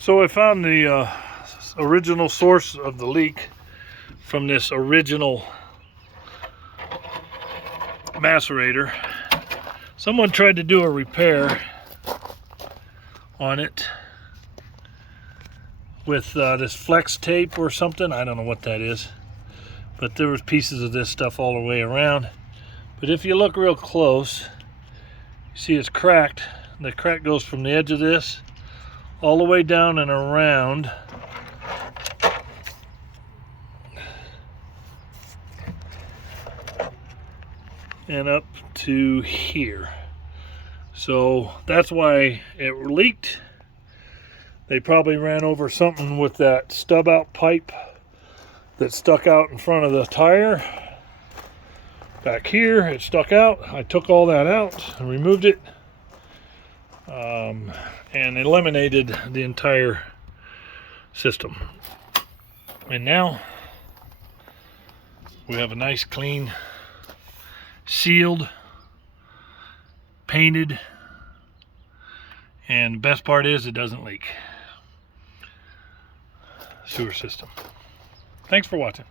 So I found the original source of the leak from this original macerator. Someone tried to do a repair on it with this flex tape or something. I don't know what that is, but there was pieces of this stuff all the way around. But if you look real close, you see it's cracked. The crack goes from the edge of this all the way down and around. And up to here. So that's why it leaked. They probably ran over something with that stub out pipe that stuck out in front of the tire. Back here it stuck out. I took all that out and removed it, and eliminated the entire system. And now we have a nice clean, sealed, painted, and the best part is it doesn't leak sewer system. Thanks for watching.